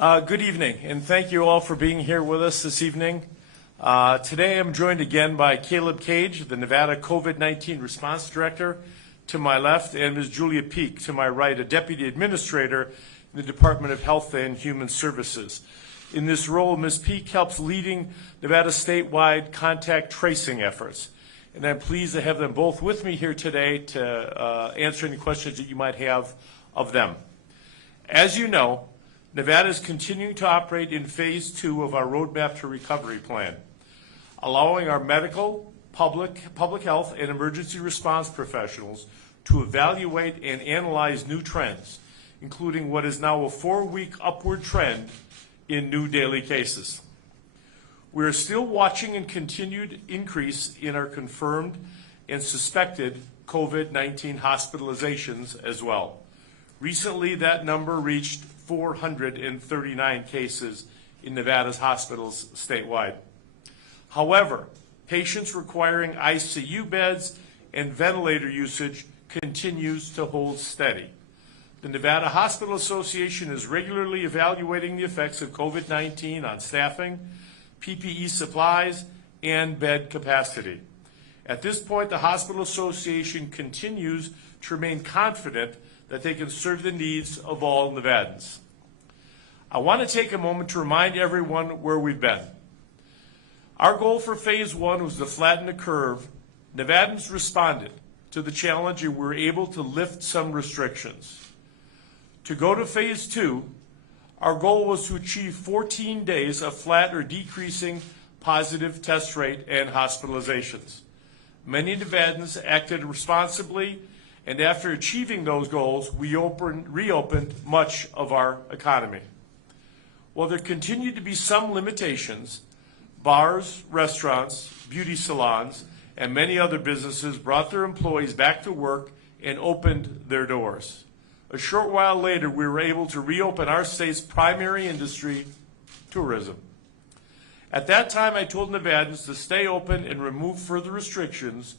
Good evening, and thank you all for being here with us this evening. Today I'm joined again by Caleb Cage, the Nevada COVID-19 Response Director, to my left, and Ms. Julia Peak, to my right, a Deputy Administrator in the Department of Health and Human Services. In this role, Ms. Peak helps leading Nevada statewide contact tracing efforts. And I'm pleased to have them both with me here today to answer any questions that you might have of them. As you know, Nevada is continuing to operate in Phase 2 of our Roadmap to Recovery plan, allowing our medical, public health, and emergency response professionals to evaluate and analyze new trends, including what is now a 4-week upward trend in new daily cases. We are still watching a continued increase in our confirmed and suspected COVID-19 hospitalizations as well. Recently, that number reached 439 cases in Nevada's hospitals statewide. However, patients requiring ICU beds and ventilator usage continues to hold steady. The Nevada Hospital Association is regularly evaluating the effects of COVID-19 on staffing, PPE supplies, and bed capacity. At this point, the Hospital Association continues to remain confident that they can serve the needs of all Nevadans. I want to take a moment to remind everyone where we've been. Our goal for Phase 1 was to flatten the curve. Nevadans responded to the challenge and were able to lift some restrictions. To go to Phase 2, our goal was to achieve 14 days of flat or decreasing positive test rate and hospitalizations. Many Nevadans acted responsibly, and after achieving those goals, we reopened much of our economy. While there continued to be some limitations, bars, restaurants, beauty salons, and many other businesses brought their employees back to work and opened their doors. A short while later, we were able to reopen our state's primary industry, tourism. At that time, I told Nevadans to stay open and remove further restrictions.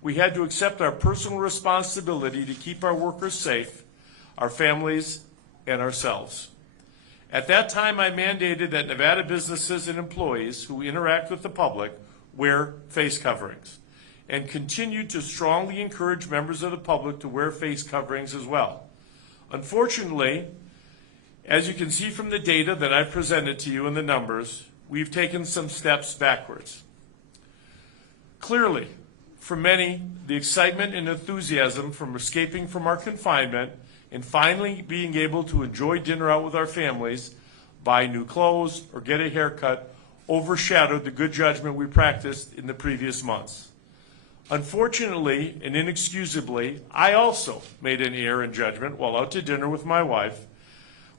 We had to accept our personal responsibility to keep our workers safe, our families, and ourselves. At that time, I mandated that Nevada businesses and employees who interact with the public wear face coverings, and continued to strongly encourage members of the public to wear face coverings as well. Unfortunately, as you can see from the data that I presented to you in the numbers, we've taken some steps backwards. Clearly, for many, the excitement and enthusiasm from escaping from our confinement and finally being able to enjoy dinner out with our families, buy new clothes, or get a haircut overshadowed the good judgment we practiced in the previous months. Unfortunately and inexcusably, I also made an error in judgment while out to dinner with my wife,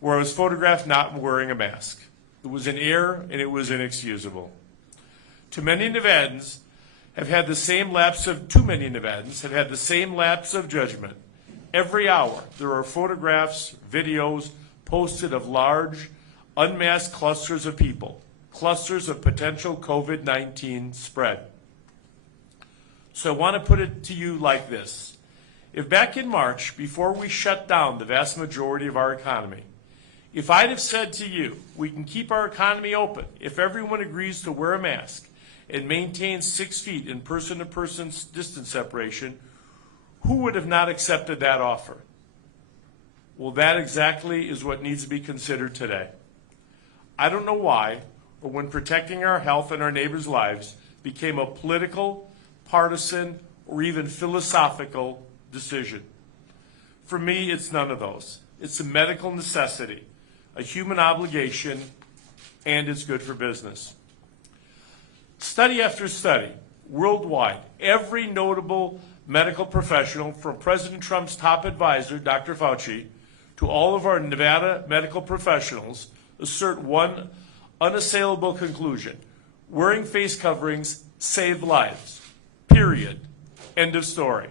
where I was photographed not wearing a mask. It was an error and it was inexcusable. Too many Nevadans have had the same lapse of judgment. Every hour, there are photographs, videos posted of large, unmasked clusters of people, clusters of potential COVID-19 spread. So I want to put it to you like this. If back in March, before we shut down the vast majority of our economy, if I'd have said to you, we can keep our economy open if everyone agrees to wear a mask and maintain 6 feet in person-to-person distance separation, who would have not accepted that offer? Well, that exactly is what needs to be considered today. I don't know why, or when protecting our health and our neighbors' lives became a political, partisan, or even philosophical decision. For me, it's none of those. It's a medical necessity, a human obligation, and it's good for business. Study after study, worldwide, every notable medical professional, from President Trump's top advisor, Dr. Fauci, to all of our Nevada medical professionals, assert one unassailable conclusion: wearing face coverings save lives. Period. End of story.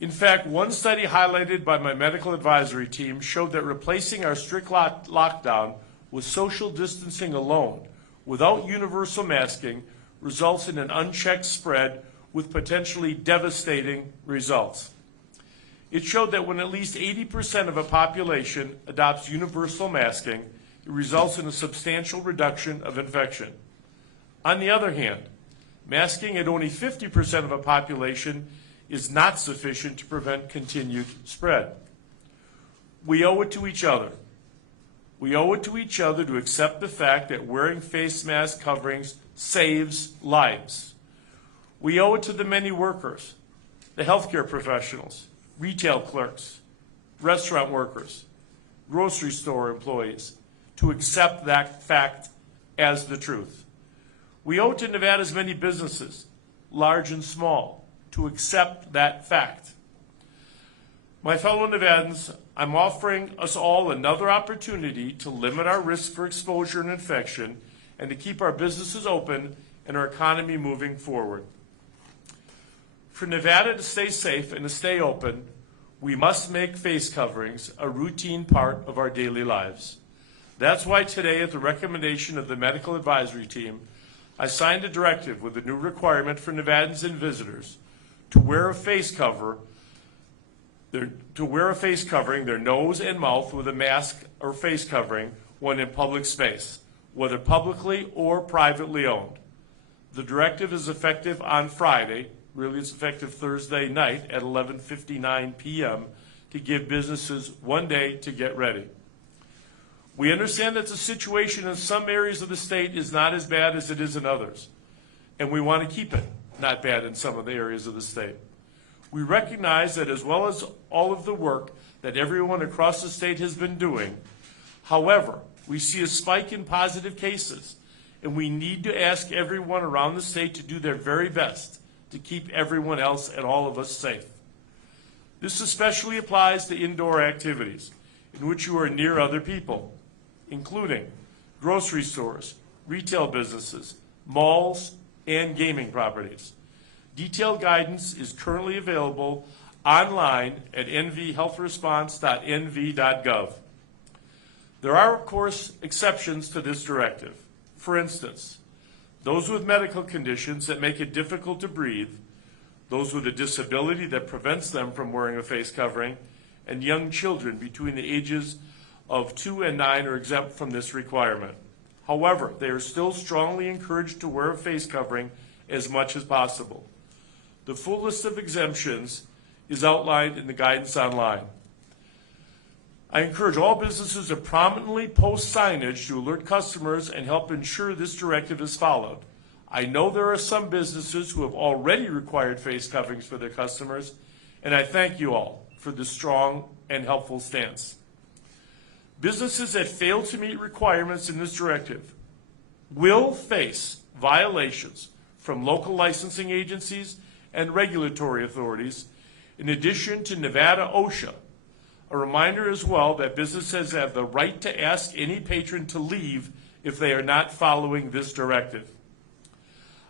In fact, one study highlighted by my medical advisory team showed that replacing our strict lockdown with social distancing alone, without universal masking, results in an unchecked spread with potentially devastating results. It showed that when at least 80% of a population adopts universal masking, it results in a substantial reduction of infection. On the other hand, masking at only 50% of a population is not sufficient to prevent continued spread. We owe it to each other. We owe it to each other to accept the fact that wearing face mask coverings saves lives. We owe it to the many workers, the healthcare professionals, retail clerks, restaurant workers, grocery store employees, to accept that fact as the truth. We owe it to Nevada's many businesses, large and small, to accept that fact. My fellow Nevadans, I'm offering us all another opportunity to limit our risk for exposure and infection and to keep our businesses open and our economy moving forward. For Nevada to stay safe and to stay open, we must make face coverings a routine part of our daily lives. That's why today, at the recommendation of the medical advisory team, I signed a directive with a new requirement for Nevadans and visitors to wear a face covering, their nose and mouth with a mask or face covering when in public space, whether publicly or privately owned. The directive is effective on Friday. Really, it's effective Thursday night at 11:59 p.m. to give businesses one day to get ready. We understand that the situation in some areas of the state is not as bad as it is in others, and we want to keep it not bad in some of the areas of the state. We recognize that as well as all of the work that everyone across the state has been doing, however, we see a spike in positive cases, and we need to ask everyone around the state to do their very best to keep everyone else and all of us safe. This especially applies to indoor activities in which you are near other people, including grocery stores, retail businesses, malls, and gaming properties. Detailed guidance is currently available online at nvhealthresponse.nv.gov. There are, of course, exceptions to this directive. For instance, those with medical conditions that make it difficult to breathe, those with a disability that prevents them from wearing a face covering, and young children between the ages of 2 and 9 are exempt from this requirement. However, they are still strongly encouraged to wear a face covering as much as possible. The full list of exemptions is outlined in the guidance online. I encourage all businesses to prominently post signage to alert customers and help ensure this directive is followed. I know there are some businesses who have already required face coverings for their customers, and I thank you all for this strong and helpful stance. Businesses that fail to meet requirements in this directive will face violations from local licensing agencies and regulatory authorities, in addition to Nevada OSHA. A reminder as well that businesses have the right to ask any patron to leave if they are not following this directive.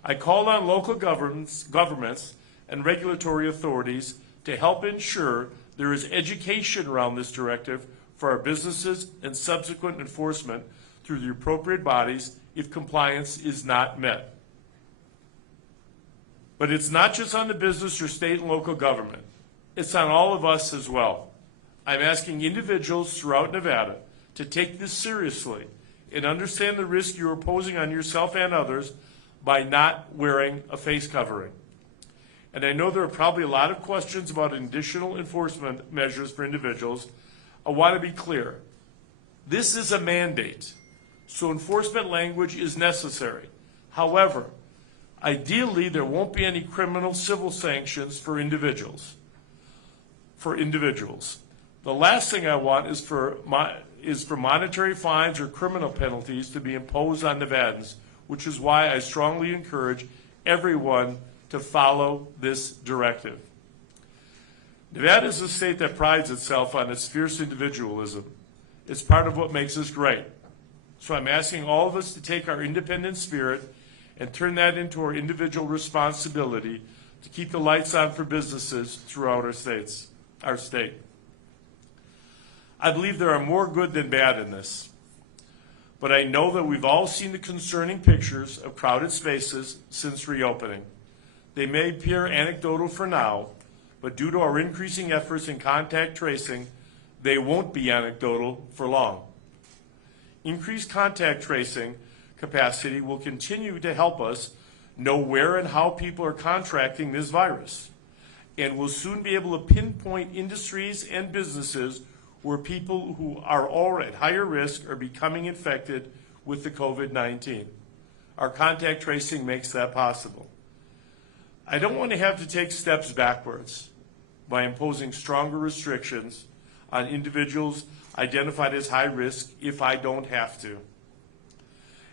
I call on local governments and regulatory authorities to help ensure there is education around this directive for our businesses and subsequent enforcement through the appropriate bodies if compliance is not met. But it's not just on the business or state and local government. It's on all of us as well. I'm asking individuals throughout Nevada to take this seriously and understand the risk you are posing on yourself and others by not wearing a face covering. And I know there are probably a lot of questions about additional enforcement measures for individuals. I want to be clear. This is a mandate, so enforcement language is necessary. However, ideally, there won't be any criminal civil sanctions for individuals. The last thing I want is for monetary fines or criminal penalties to be imposed on Nevadans, which is why I strongly encourage everyone to follow this directive. Nevada is a state that prides itself on its fierce individualism. It's part of what makes us great. So I'm asking all of us to take our independent spirit and turn that into our individual responsibility to keep the lights on for businesses throughout our state. I believe there are more good than bad in this, but I know that we've all seen the concerning pictures of crowded spaces since reopening. They may appear anecdotal for now, but due to our increasing efforts in contact tracing, they won't be anecdotal for long. Increased contact tracing capacity will continue to help us know where and how people are contracting this virus, and we'll soon be able to pinpoint industries and businesses where people who are already at higher risk are becoming infected with the COVID-19. Our contact tracing makes that possible. I don't want to have to take steps backwards by imposing stronger restrictions on individuals identified as high risk if I don't have to.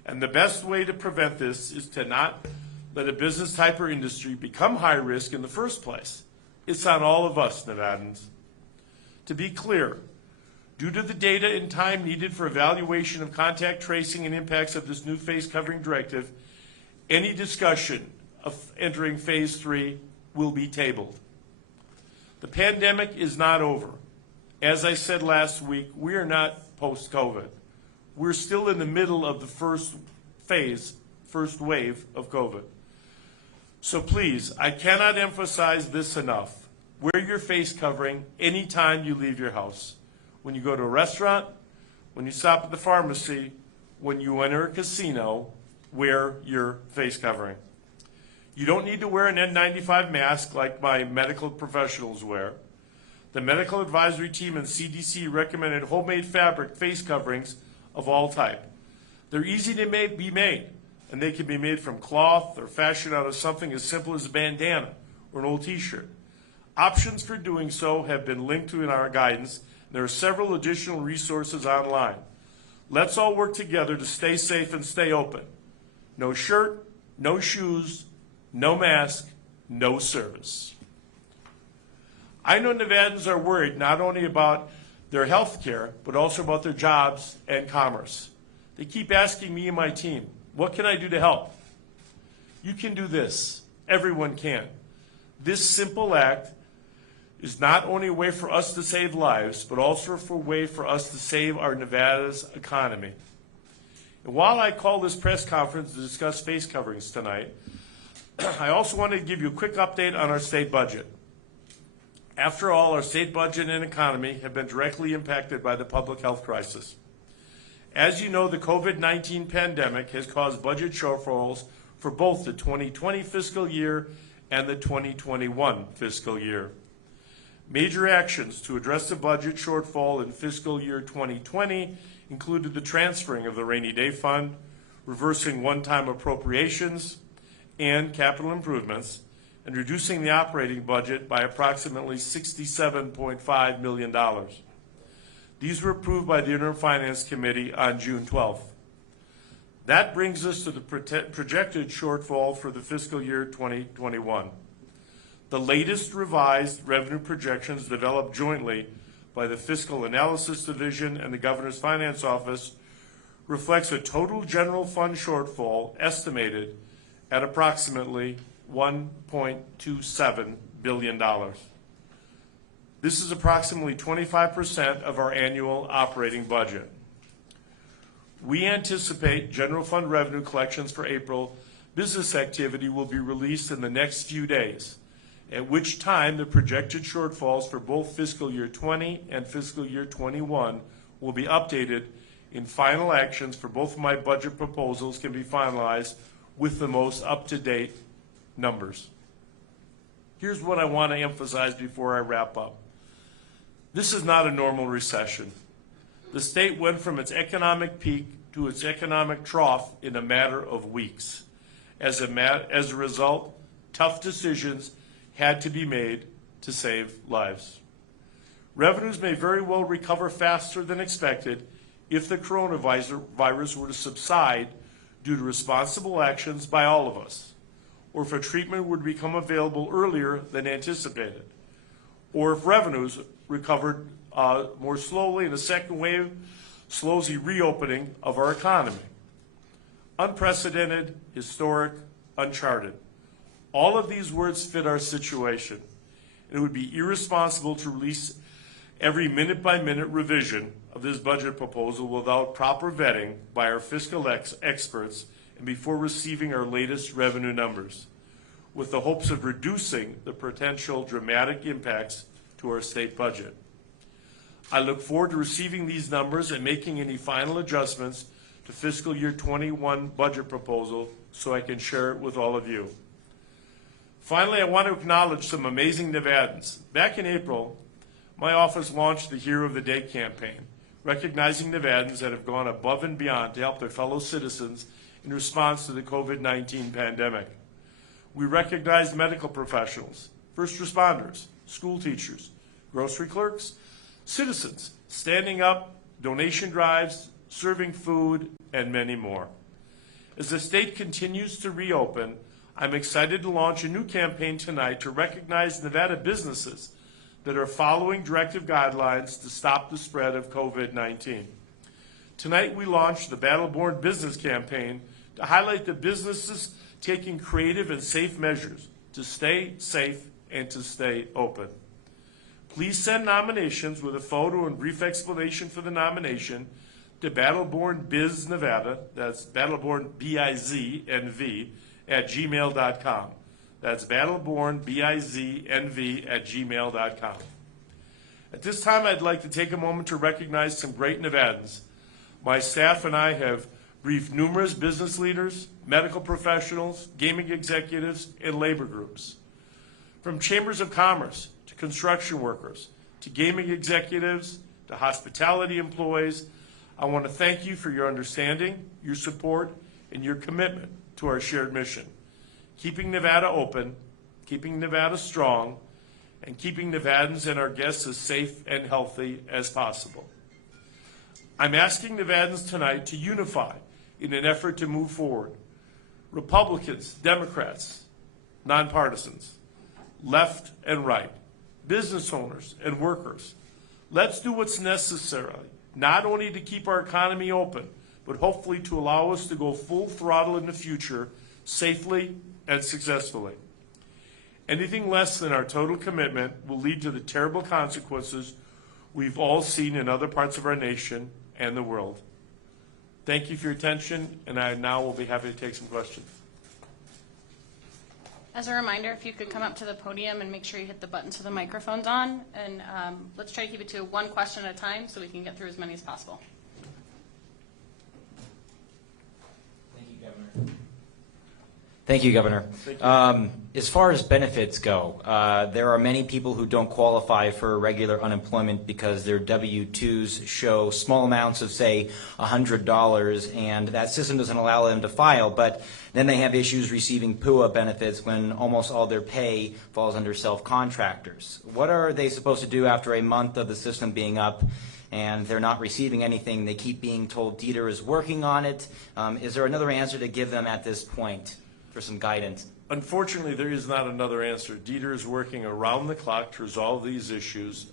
And the best way to prevent this is to not let a business type or industry become high risk in the first place. It's on all of us, Nevadans. To be clear, due to the data and time needed for evaluation of contact tracing and impacts of this new face covering directive, any discussion of entering phase 3 will be tabled. The pandemic is not over. As I said last week, we are not post-COVID. We're still in the middle of the first wave of COVID. So please, I cannot emphasize this enough. Wear your face covering anytime you leave your house. When you go to a restaurant, when you stop at the pharmacy, when you enter a casino, wear your face covering. You don't need to wear an N95 mask like my medical professionals wear. The medical advisory team and CDC recommended homemade fabric face coverings of all type. They're easy to be made, and they can be made from cloth or fashioned out of something as simple as a bandana or an old t-shirt. Options for doing so have been linked to in our guidance. There are several additional resources online. Let's all work together to stay safe and stay open. No shirt, no shoes, no mask, no service. I know Nevadans are worried not only about their health care, but also about their jobs and commerce. They keep asking me and my team, what can I do to help? You can do this. Everyone can. This simple act is not only a way for us to save lives, but also a way for us to save our Nevada's economy. And while I call this press conference to discuss face coverings tonight, I also want to give you a quick update on our state budget. After all, our state budget and economy have been directly impacted by the public health crisis. As you know, the COVID-19 pandemic has caused budget shortfalls for both the 2020 fiscal year and the 2021 fiscal year. Major actions to address the budget shortfall in fiscal year 2020 included the transferring of the rainy day fund, reversing one-time appropriations and capital improvements, and reducing the operating budget by approximately $67.5 million. These were approved by the Interim Finance Committee on June 12th. That brings us to the projected shortfall for the fiscal year 2021. The latest revised revenue projections developed jointly by the Fiscal Analysis Division and the Governor's Finance Office reflects a total general fund shortfall estimated at approximately $1.27 billion. This is approximately 25% of our annual operating budget. We anticipate general fund revenue collections for April business activity will be released in the next few days, at which time the projected shortfalls for both fiscal year 20 and fiscal year 21 will be updated in final actions for both of my budget proposals can be finalized with the most up-to-date numbers. Here's what I want to emphasize before I wrap up. This is not a normal recession. The state went from its economic peak to its economic trough in a matter of weeks. As a result, tough decisions had to be made to save lives. Revenues may very well recover faster than expected if the coronavirus were to subside due to responsible actions by all of us, or if a treatment would become available earlier than anticipated, or if revenues recovered more slowly and a second wave slows the reopening of our economy. Unprecedented, historic, uncharted. All of these words fit our situation. It would be irresponsible to release every minute-by-minute revision of this budget proposal without proper vetting by our fiscal experts and before receiving our latest revenue numbers. with the hopes of reducing the potential dramatic impacts to our state budget. I look forward to receiving these numbers and making any final adjustments to fiscal year 21 budget proposal so I can share it with all of you. Finally, I want to acknowledge some amazing Nevadans. Back in April, my office launched the Hero of the Day campaign, recognizing Nevadans that have gone above and beyond to help their fellow citizens in response to the COVID-19 pandemic. We recognized medical professionals, first responders, school teachers, grocery clerks, citizens standing up, donation drives, serving food, and many more. As the state continues to reopen, I'm excited to launch a new campaign tonight to recognize Nevada businesses that are following directive guidelines to stop the spread of COVID-19. Tonight we launched the Battle-Born Business Campaign to highlight the businesses taking creative and safe measures to stay safe and to stay open. Please send nominations with a photo and brief explanation for the nomination to Battle-Born Biz Nevada, that's Battle-Born BIZNV, at gmail.com. That's Battle-Born BIZNV at gmail.com. At this time, I'd like to take a moment to recognize some great Nevadans. My staff and I have briefed numerous business leaders, medical professionals, gaming executives, and labor groups. From chambers of commerce to construction workers to gaming executives to hospitality employees, I want to thank you for your understanding, your support, and your commitment to our shared mission, keeping Nevada open, keeping Nevada strong, and keeping Nevadans and our guests as safe and healthy as possible. I'm asking Nevadans tonight to unify in an effort to move forward. Republicans, Democrats, nonpartisans, left and right, business owners and workers. Let's do what's necessary, not only to keep our economy open, but hopefully to allow us to go full throttle in the future safely and successfully. Anything less than our total commitment will lead to the terrible consequences we've all seen in other parts of our nation and the world. Thank you for your attention, and I now will be happy to take some questions. As a reminder, if you could come up to the podium and make sure you hit the button so the microphone's on, and let's try to keep it to one question at a time so we can get through as many as possible. Thank you, Governor. Thank you. As far as benefits go, there are many people who don't qualify for regular unemployment because their W-2s show small amounts of, say, $100, and that system doesn't allow them to file, but then they have issues receiving PUA benefits when almost all their pay falls under self-contractors. What are they supposed to do after a month of the system being up and they're not receiving anything? They keep being told DETR is working on it. Is there another answer to give them at this point for some guidance? Unfortunately, there is not another answer. DETR is working around the clock to resolve these issues.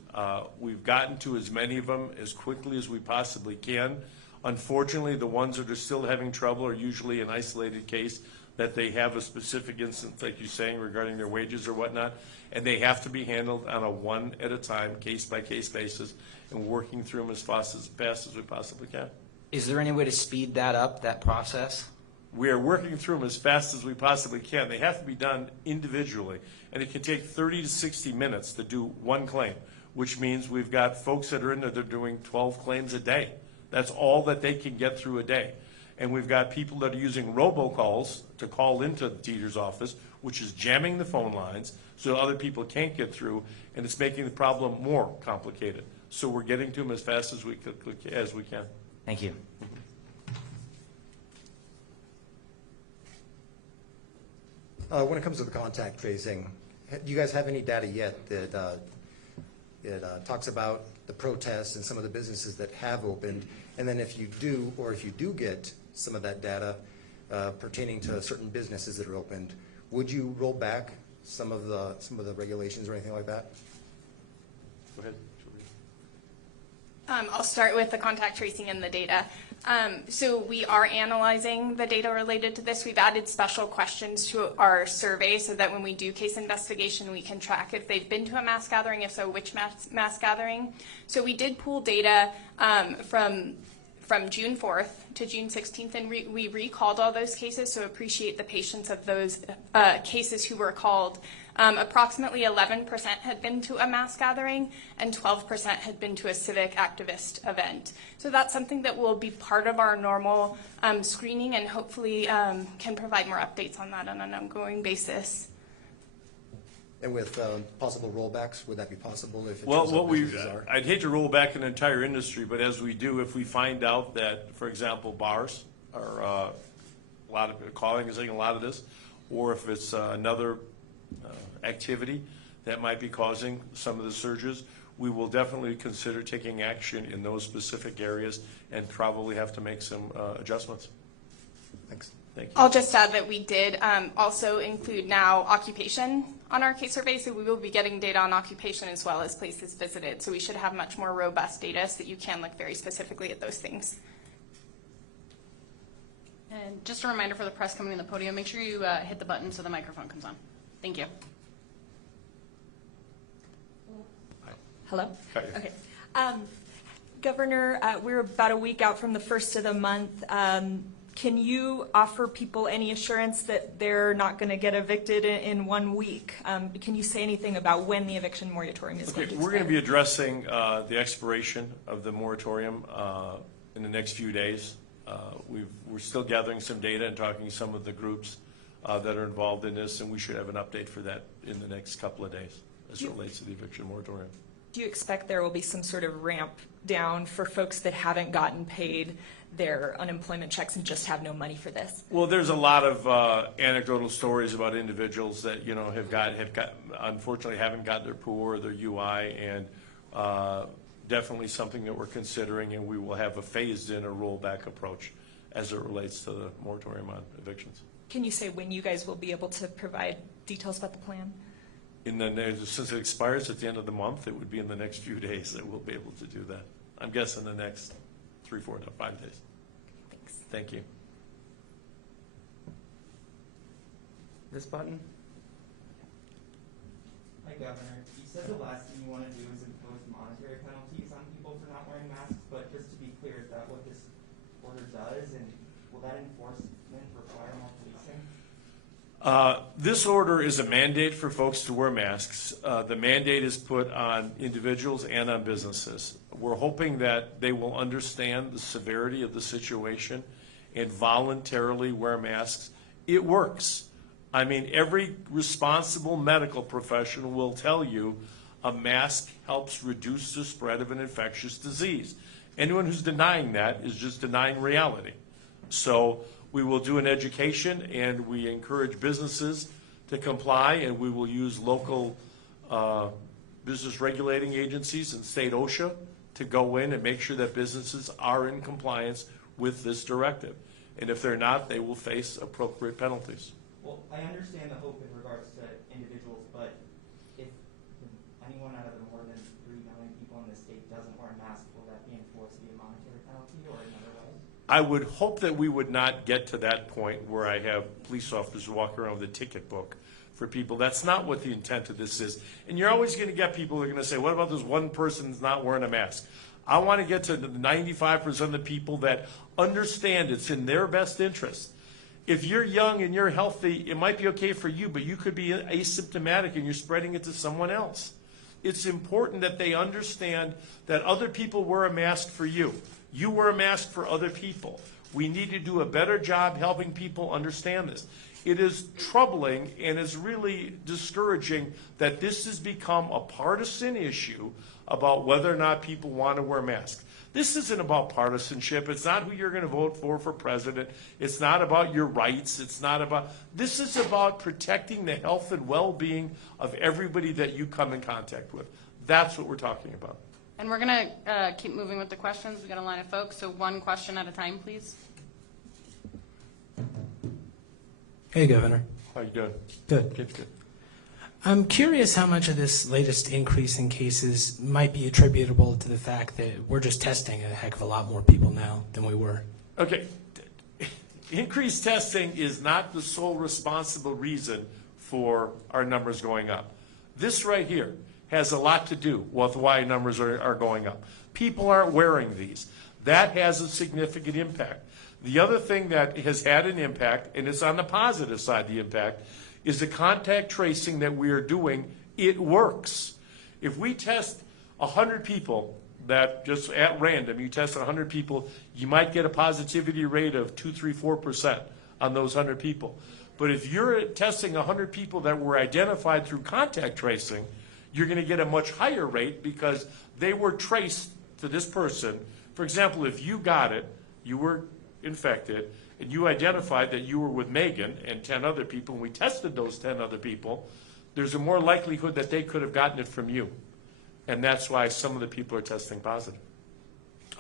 We've gotten to as many of them as quickly as we possibly can. Unfortunately, the ones that are still having trouble are usually an isolated case that they have a specific instance, like you're saying, regarding their wages or whatnot, and they have to be handled on a one-at-a-time, case-by-case basis, and working through them as fast as we possibly can. Is there any way to speed that up, that process? We are working through them as fast as we possibly can. They have to be done individually, and it can take 30 to 60 minutes to do one claim, which means we've got folks that are in there that are doing 12 claims a day. That's all that they can get through a day. And we've got people that are using robocalls to call into the DETR's office, which is jamming the phone lines so other people can't get through, and it's making the problem more complicated. So we're getting to them as fast as we can. Thank you. When it comes to the contact tracing, do you guys have any data yet that talks about the protests and some of the businesses that have opened? And then if you do, or if you do get some of that data pertaining to certain businesses that are opened, would you roll back some of the regulations or anything like that? Go ahead. I'll start with the contact tracing and the data. So we are analyzing the data related to this. We've added special questions to our survey so that when we do case investigation, we can track if they've been to a mass gathering, if so, which mass gathering. So we did pull data from from June 4th to June 16th, and we recalled all those cases, so appreciate the patience of those cases who were called. Approximately 11% had been to a mass gathering and 12% had been to a civic activist event. So that's something that will be part of our normal screening, and hopefully can provide more updates on that on an ongoing basis. And with possible rollbacks, would that be possible if it Well, turns out businesses are? I'd hate to roll back an entire industry, but as we do, if we find out that, for example, bars are a lot of calling is saying a lot of this, or if it's another activity that might be causing some of the surges, we will definitely consider taking action in those specific areas and probably have to make some adjustments. Thanks. Thank you. I'll just add that we did also include now occupation on our case survey, so we will be getting data on occupation as well as places visited. So we should have much more robust data so that you can look very specifically at those things. And just a reminder for the press coming to the podium, make sure you hit the button so the microphone comes on. Thank you. Hello? Hi. Okay. Governor, we're about a week out from the first of the month. Can you offer people any assurance that they're not going to get evicted in 1 week? Can you say anything about when the eviction moratorium is going to expire? We're going to be addressing the expiration of the moratorium in the next few days. We're still gathering some data and talking to some of the groups that are involved in this, and we should have an update for that in the next couple of days as it relates to the eviction moratorium. Do you expect there will be some sort of ramp down for folks that haven't gotten paid their unemployment checks and just have no money for this? Well, there's a lot of anecdotal stories about individuals that have got unfortunately haven't got their POOR or their UI, and definitely something that we're considering, and we will have a phased-in or rollback approach as it relates to the moratorium on evictions. Can you say when you guys will be able to provide details about the plan? Since it expires at the end of the month, it would be in the next few days that we'll be able to do that. I'm guessing the next 3, 4, 5 days. Thanks. Thank you. This button? Hi, Governor. You said the last thing you want to do is impose monetary penalties on people for not wearing masks, but just to be clear, is that what this order does, and will that enforcement require more policing? This order is a mandate for folks to wear masks. The mandate is put on individuals and on businesses. We're hoping that they will understand the severity of the situation and voluntarily wear masks. It works. I mean, every responsible medical professional will tell you a mask helps reduce the spread of an infectious disease. Anyone who's denying that is just denying reality. So we will do an education, and we encourage businesses to comply, and we will use local business regulating agencies and state OSHA to go in and make sure that businesses are in compliance with this directive. And if they're not, they will face appropriate penalties. Well, I understand the hope in regards to individuals, but if anyone out of the more than 3 million people in the state doesn't wear a mask, will that be enforced via monetary penalty or another way? I would hope that we would not get to that point where I have police officers walk around with a ticket book for people. That's not what the intent of this is. And you're always going to get people who are going to say, what about this one person who's not wearing a mask? I want to get to the 95% of the people that understand it's in their best interest. If you're young and you're healthy, it might be okay for you, but you could be asymptomatic and you're spreading it to someone else. It's important that they understand that other people wear a mask for you. You wear a mask for other people. We need to do a better job helping people understand this. It is troubling and is really discouraging that this has become a partisan issue about whether or not people want to wear masks. This isn't about partisanship. It's not who you're going to vote for president. It's not about your rights. It's not about, this is about protecting the health and well-being of everybody that you come in contact with. That's what we're talking about. And we're going to keep moving with the questions. We've got a line of folks, so one question at a time, please. Hey, Governor. How you doing? Good. Good. I'm curious how much of this latest increase in cases might be attributable to the fact that we're just testing a heck of a lot more people now than we were. Okay. Increased testing is not the sole responsible reason for our numbers going up. This right here has a lot to do with why numbers are going up. People aren't wearing these. That has a significant impact. The other thing that has had an impact, and it's on the positive side, the impact, is the contact tracing that we are doing. It works. If we test 100 people, that just at random, you test 100 people, you might get a positivity rate of 2, 3, 4% on those 100 people. But if you're testing 100 people that were identified through contact tracing, you're going to get a much higher rate because they were traced to this person. For example, if you got it, you were infected, and you identified that you were with Megan and 10 other people, and we tested those 10 other people, there's a more likelihood that they could have gotten it from you. And that's why some of the people are testing positive.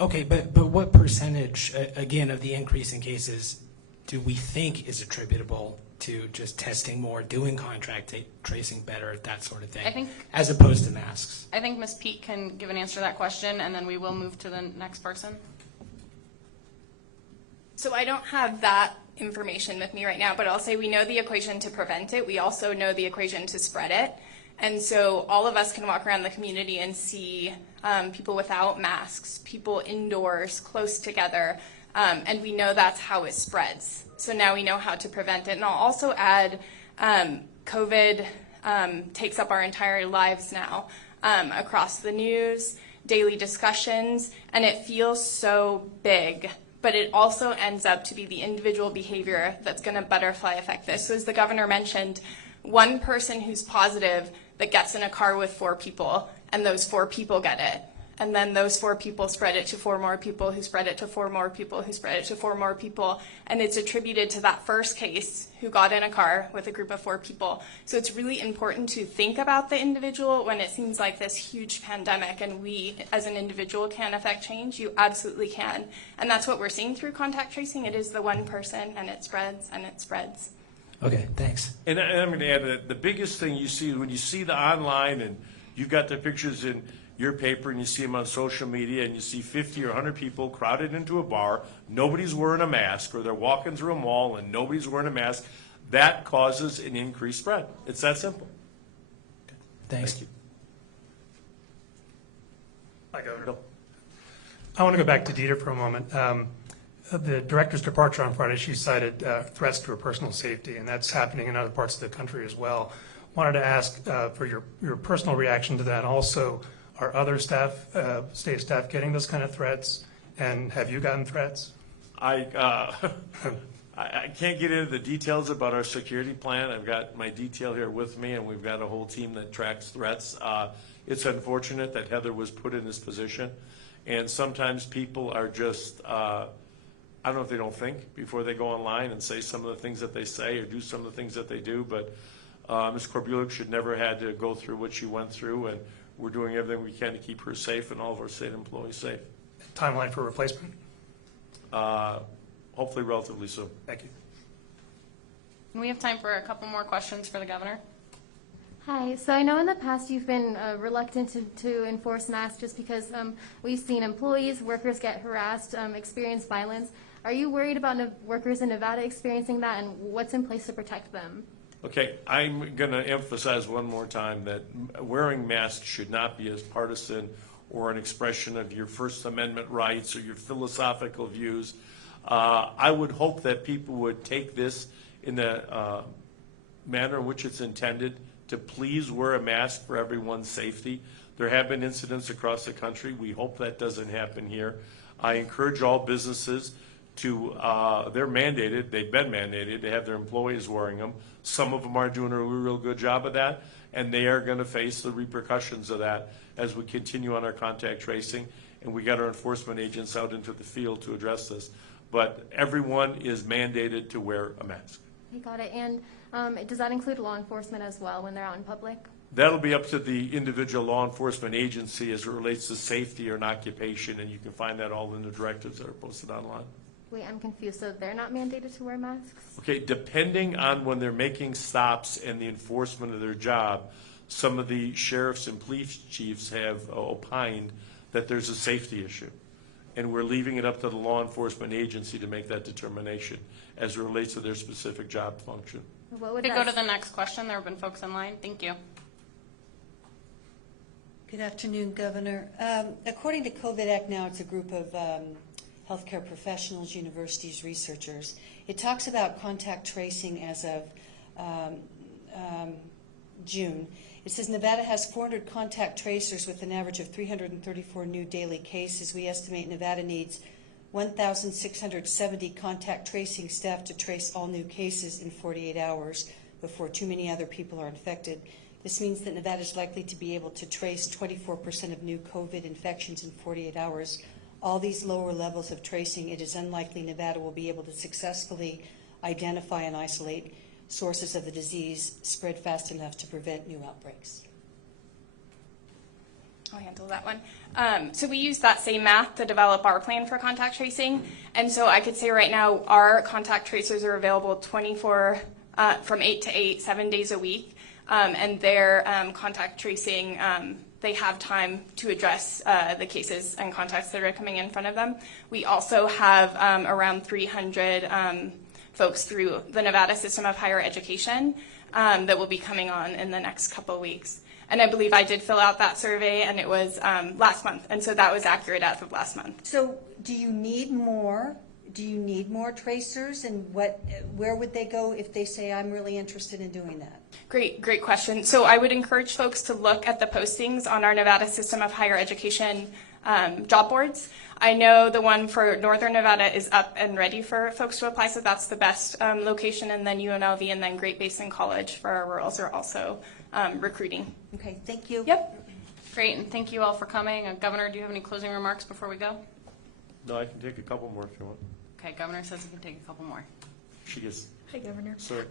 Okay, but what percentage, again, of the increase in cases do we think is attributable to just testing more, doing contact tracing better, that sort of thing, I think, as opposed to masks? I think Ms. Peak can give an answer to that question, and then we will move to the next person. So I don't have that information with me right now, but I'll say we know the equation to prevent it. We also know the equation to spread it. And so all of us can walk around the community and see people without masks, people indoors, close together, and we know that's how it spreads. So now we know how to prevent it. And I'll also add, COVID takes up our entire lives now, across the news, daily discussions, and it feels so big. But it also ends up to be the individual behavior that's going to butterfly affect this. So as the governor mentioned, one person who's positive that gets in a car with 4 people, and those 4 people get it. And then those 4 people spread it to 4 more people, who spread it to 4 more people, who spread it to 4 more people. And it's attributed to that first case who got in a car with a group of 4 people. So it's really important to think about the individual when it seems like this huge pandemic and we as an individual can affect change. You absolutely can. And that's what we're seeing through contact tracing. It is the one person, and it spreads and it spreads. Okay, thanks. And I'm going to add that the biggest thing you see when you see the online, and you've got the pictures in your paper and you see them on social media, and you see 50 or 100 people crowded into a bar, nobody's wearing a mask, or they're walking through a mall and nobody's wearing a mask, that causes an increased spread. It's that simple. Thanks. Thank you. Hi, Governor. I want to go back to Dieter for a moment. The director's departure on Friday, she cited threats to her personal safety, and that's happening in other parts of the country as well. Wanted to ask for your personal reaction to that. Also, are other staff, state staff, getting those kind of threats, and have you gotten threats? I can't get into the details about our security plan. I've got my detail here with me, and we've got a whole team that tracks threats. It's unfortunate that Heather was put in this position, and sometimes people are just, I don't know if they don't think before they go online and say some of the things that they say or do some of the things that they do, but Ms. Korbulik should never had to go through what she went through, and we're doing everything we can to keep her safe and all of our state employees safe. Timeline for replacement? Hopefully relatively soon. Thank you. And we have time for a couple more questions for the governor. Hi. So I know in the past you've been reluctant to enforce masks just because we've seen employees, workers get harassed, experience violence. Are you worried about workers in Nevada experiencing that, and what's in place to protect them? Okay, I'm going to emphasize one more time that wearing masks should not be as partisan or an expression of your First Amendment rights or your philosophical views. I would hope that people would take this in the manner in which it's intended, to please wear a mask for everyone's safety. There have been incidents across the country. We hope that doesn't happen here. I encourage all businesses to, they're mandated, they've been mandated to have their employees wearing them. Some of them are doing a real good job of that, and they are going to face the repercussions of that as we continue on our contact tracing, and we got our enforcement agents out into the field to address this. But everyone is mandated to wear a mask. You got it. And does that include law enforcement as well when they're out in public? That'll be up to the individual law enforcement agency as it relates to safety or an occupation, and you can find that all in the directives that are posted online. Wait, I'm confused. So they're not mandated to wear masks? Okay, depending on when they're making stops and the enforcement of their job, some of the sheriffs and police chiefs have opined that there's a safety issue. And we're leaving it up to the law enforcement agency to make that determination as it relates to their specific job function. What would We that go to the next question. There have been folks in line. Thank you. Good afternoon, Governor. According to COVID Act now, it's a group of healthcare professionals, universities, researchers. It talks about contact tracing as of June. It says Nevada has 400 contact tracers with an average of 334 new daily cases. We estimate Nevada needs 1,670 contact tracing staff to trace all new cases in 48 hours before too many other people are infected. This means that Nevada is likely to be able to trace 24% of new COVID infections in 48 hours. All these lower levels of tracing, it is unlikely Nevada will be able to successfully identify and isolate sources of the disease spread fast enough to prevent new outbreaks. I'll handle that one. So we use that same math to develop our plan for contact tracing. And so I could say right now our contact tracers are available 24, from 8 to 8, 7 days a week. And their contact tracing, they have time to address the cases and contacts that are coming in front of them. We also have around 300 folks through the Nevada system of higher education that will be coming on in the next couple of weeks. And I believe I did fill out that survey, and it was last month, and so that was accurate as of last month. So do you need more? Do you need more tracers, and where would they go if they say, I'm really interested in doing that? Great question. So I would encourage folks to look at the postings on our Nevada system of higher education job boards. I know the one for Northern Nevada is up and ready for folks to apply, so that's the best location, and then UNLV and then Great Basin College for our rurals are also recruiting. Okay, thank you. Yep. Great, and thank you all for coming. Governor, do you have any closing remarks before we go? No, I can take a couple more if you want. Okay, Governor says he can take a couple more. She gets, Hi, Governor. sorry.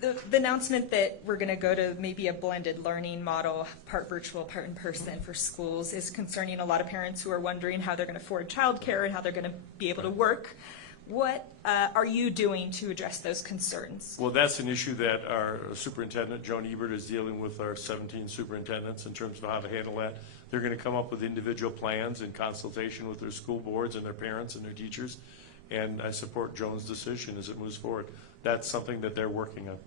The announcement that we're going to go to maybe a blended learning model, part virtual, part in person for schools, is concerning a lot of parents who are wondering how they're going to afford childcare and how they're going to be able to work. What are you doing to address those concerns? Well, that's an issue that our superintendent, Joan Ebert, is dealing with our 17 superintendents in terms of how to handle that. They're going to come up with individual plans in consultation with their school boards and their parents and their teachers. And I support Joan's decision as it moves forward. That's something that they're working on.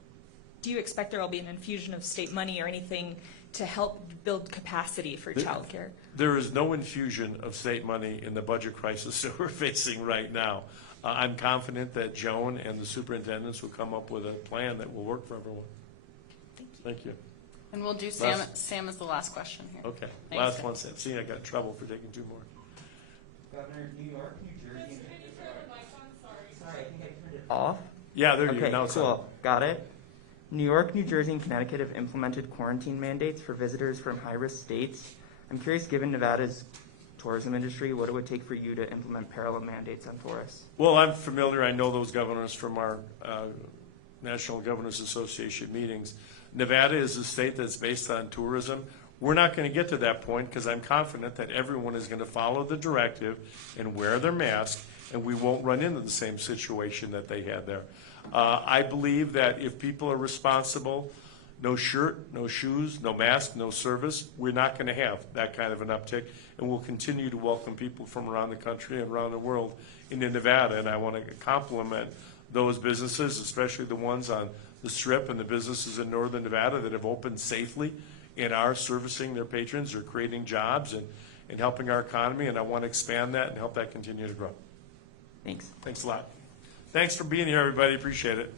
Do you expect there will be an infusion of state money or anything to help build capacity for childcare? There is no infusion of state money in the budget crisis that we're facing right now. I'm confident that Joan and the superintendents will come up with a plan that will work for everyone. Thank you. And we'll do Sam as the last question here. Okay, Thanks, last Sam. one. See, I got in trouble for taking two more. Governor, New York, New Jersey. Sorry, I think I turned it off. Yeah, there you go. Okay, Now it's on. cool. Got it. New York, New Jersey, and Connecticut have implemented quarantine mandates for visitors from high-risk states. I'm curious, given Nevada's tourism industry, what it would take for you to implement parallel mandates on tourists? Well, I'm familiar. I know those governors from our National Governors Association meetings. Nevada is a state that's based on tourism. We're not going to get to that point because I'm confident that everyone is going to follow the directive and wear their mask, and we won't run into the same situation that they had there. I believe that if people are responsible, no shirt, no shoes, no mask, no service, we're not going to have that kind of an uptick, and we'll continue to welcome people from around the country and around the world into Nevada. And I want to compliment those businesses, especially the ones on the Strip and the businesses in northern Nevada that have opened safely and are servicing their patrons, are creating jobs and helping our economy, and I want to expand that and help that continue to grow. Thanks. Thanks a lot. Thanks for being here, everybody. Appreciate it.